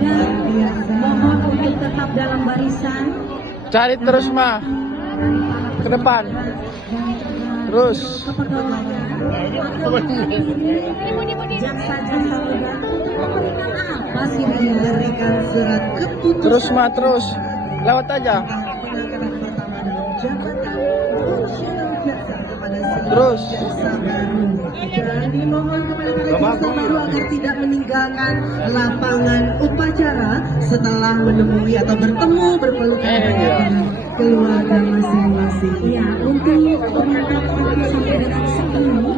Dan mohon untuk tetap dalam barisan. Cari terus mah ke depan. Terus. Masih memberikan surat keputusan. Terus mah terus. Lewat aja. Terus. Dan dimohon kepada peserta baru agar tidak meninggalkan lapangan upacara setelah menemui atau bertemu berpelukan dengan keluarga masing-masing. Ya, untuk menangkap sampai dengan 10.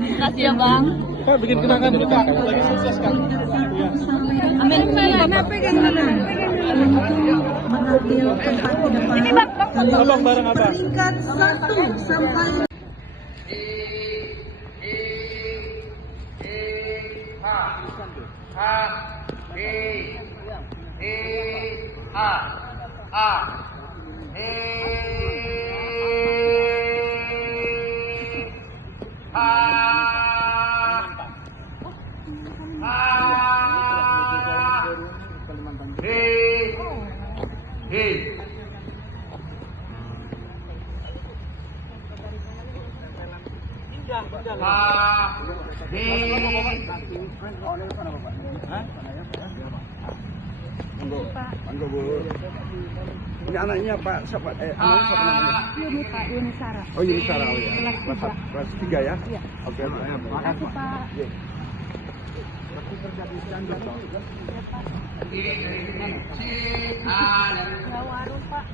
Makasih ya Bang. Pak, bikin kenangan dulu Pak. Lagi sukses kan? Amin. Pegang mana? Mengambil tempat di depan. Ini Bang. Abang bareng Abang. Peringkat 1 sampai Monggo Bu. Ini anaknya Pak siapa? Anaknya siapa namanya? Ini Pak Yuni Sarah. Oh Yuni Sarah, oh ya. Kelas 3 ya? Iya. Oke, Pak. Makasih Pak. Ya warung Pak.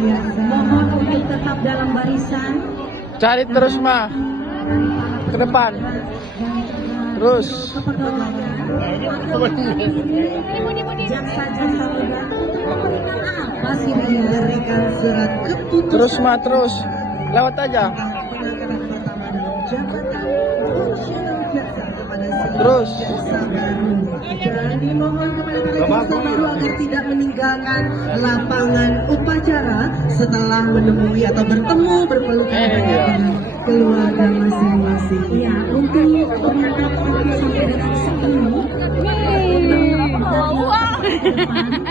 dan mohon untuk tetap dalam barisan. Cari terus mah ke depan. Terus. Masih memberikan surat keputusan. Terus mah terus. Lewat aja. Terus. Dan dimohon kepada peserta baru agar tidak meninggalkan lapangan upacara setelah menemui atau bertemu berpelukan dengan keluarga masing-masing. Ya, untuk menangkap sampai dengan 10.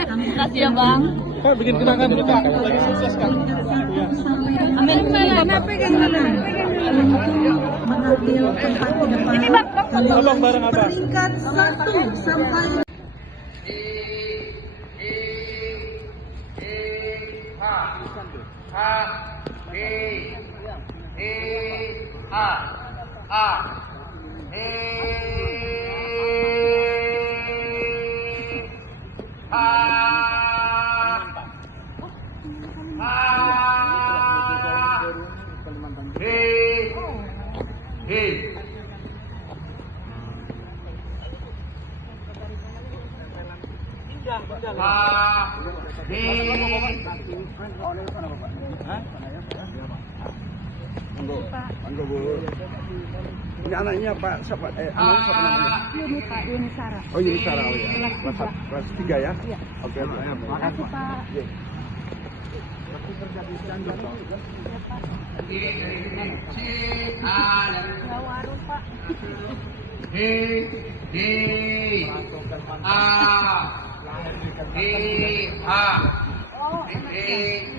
Makasih ya Bang. Pak, bikin kenangan dulu Pak. Lagi sukses kan? Amin. Pegang mana? Mengambil tempat di depan. Ini Bang. Abang bareng Abang. Peringkat 1 sampai Monggo Bu. Ini anaknya Pak siapa? Anaknya siapa namanya? Ini Pak Yuni Sarah. Oh Yuni Sarah, oh ya. Kelas 3 ya? Iya. Oke, Pak. Makasih Pak. Ya warung Pak. Oh, enak ya.